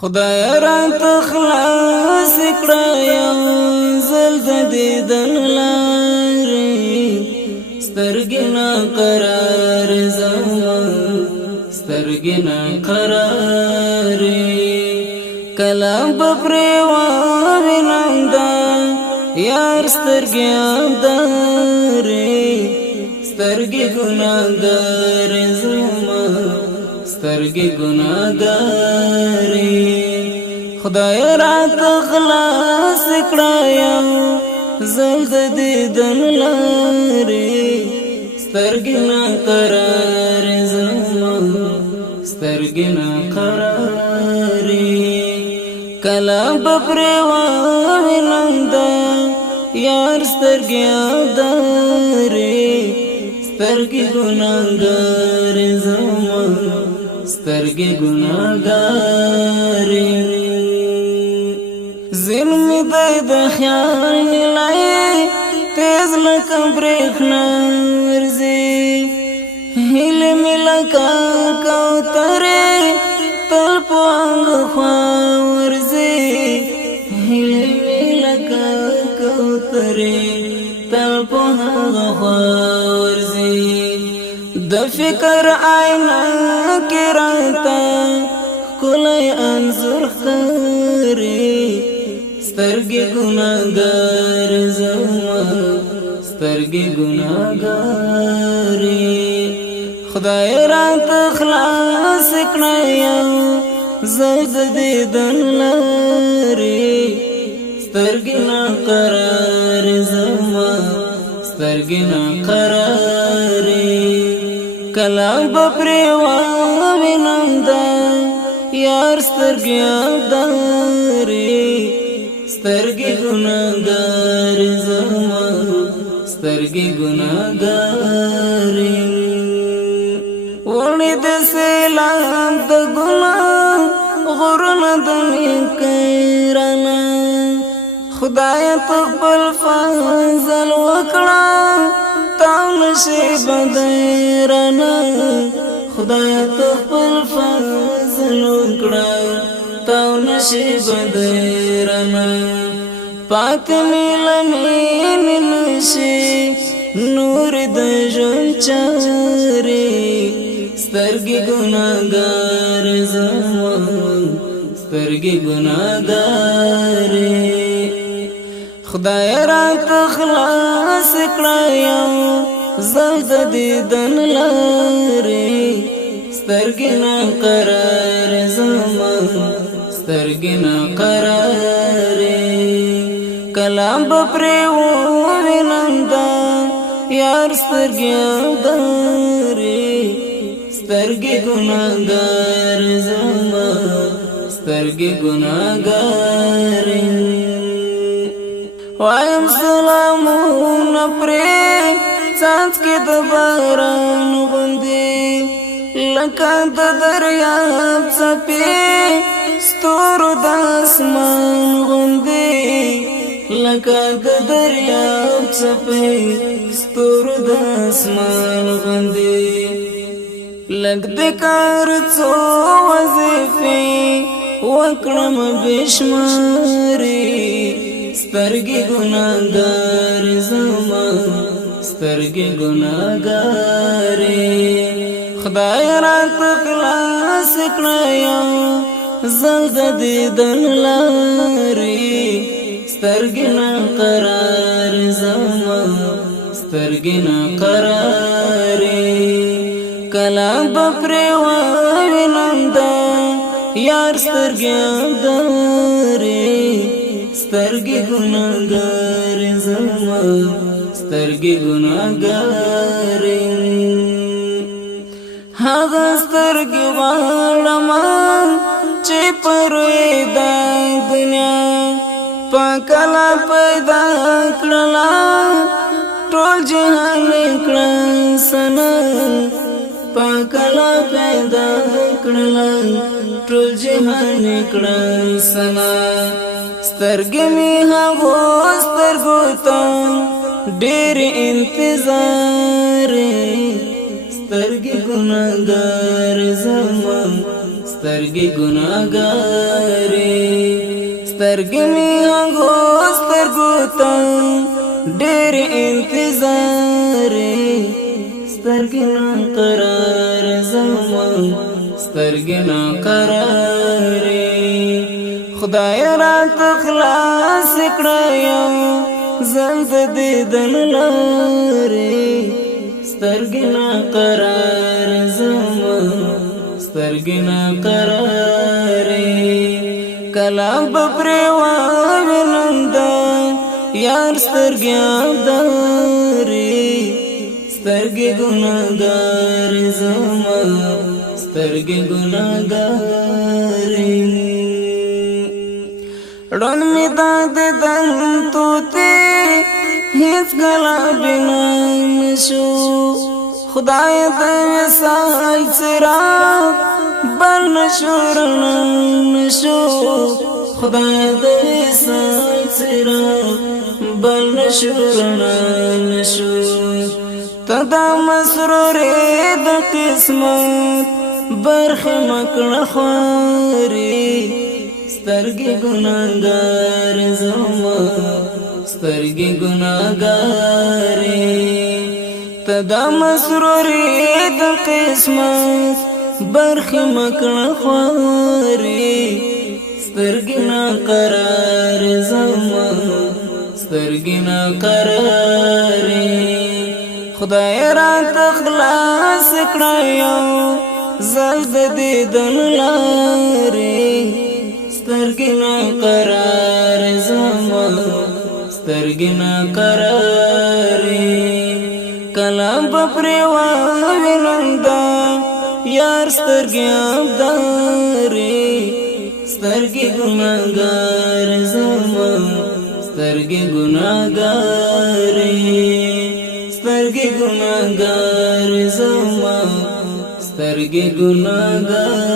خدای رات خلاص کړه یو ځل د دیدن لارې سترګې نا قرار زما سترګې نا قرار کلام په پریوانم دا یار سترګې اندارې سترګې ګناهګار زما سترګې ګناهګارې خدای رات خلاص کړه یو ځل د دیدن لارې سترګې نا قرار زما سترګې نا قرارې کلام په پریوانم دا یار سترګې اندارې سترګې ګناهګار زما سترګې ګناهګارې زین می د خیال ملای تیز لکه برېښنا ورځي هیله می لکه کوترې تل په خوا ورځي هیله می لکه کوترې تل په خوا ورځي د فکر آئینه کې راته ښکلی انځور ښکاري سترګې ګناهګار زما سترګې ګناهګارې خدای راته خلاص کړه یو ځل د دیدن لارې سترګې نا قرار زما سترګې نا قرارې کلام په پریوانم دا یار سترګې اندارې سترګې ګناهګار زما سترګې ګناهګارې وړې د سیلاب د ګناه غرونه د نیکیرانه خدای په خپل فضل وکړه تاو نشي بدیرانه خدای ته خپل فضل وکړه تاو نشي بدیرانه پاتنی لمین نشي نور د ژوند چارې سترګې ګناهګار زما سترګې ګناهګارې خدای رات خلاص کړه یو ځل د دیدن لارې سترګې نا قرار زما سترګې نا قرارې کلام په پریوانم دا یار سترګې اندارې سترګې ګناهګار زما سترګې ګناهګارې وایم سلامونه پرې څاڅکي د باران غوندې لکه د دریاب څپې ستورو د اسمان غوندې لکه د دریاب څپې ستورو د اسمان غوندې لږ د کار څو وظیفې وکړم بشمارې سترګې ګناهګار زما سترګې ګناهګارې خدای راته خلاص کړه یو ځل د دیدن لارې سترګې نا قرار زما سترګې نا قرارې کلام په پریوانم دا یار سترګې اندارې سترګې ګناهګار زما سترګې ګناهګارې هغه سترګې غواړم چې پروي د دنیا پاکلا پیدا کړلا ټول جهان کړه سنا پاکلا پیدا کړلا ټول جهان کړه سنا سترګې می هغه سترګو ته ډېر انتظار سترګې ګناهګار زما سترګې ګناهګارې سترګې مې هغو سترګو ته ډېر انتظار سترګې ناقرار زما سترګې ناقرارې خدای راته خلاص کړه یو ځل د دیدن لارې سترګې ناقرار زما سترګې ناقرارې کله به پرې ووینم د یار سترګې ابدارې سترګې ګناهګارې زما سترګې ګناهګارې ړوند مې دا دیدن توتې هیڅکله بنا نشو خدای د وصال څراغ بل نشو رڼا نشو خدای د وصال څراغ بل نشو رڼا نشو ته دا مسرورې د قسمت برخه مکړه خوارې سترګې ګناهګار زما سترګې ګناهګارې ته دا مسرورې د قسمت برخه مکړه خوارې سترګې ناقرار زما سترګې ناقرارې خدای راته خلاص کړه یو ځل د دیدن لارې سترګې ناقرار زما سترګې ناقرارې کله به پرې ووینم دا یار سترګې ابدارې سترګې ګناهګار زما سترګې ګناهګارې سترګې ګناهګار زما سترګې ګناهګارې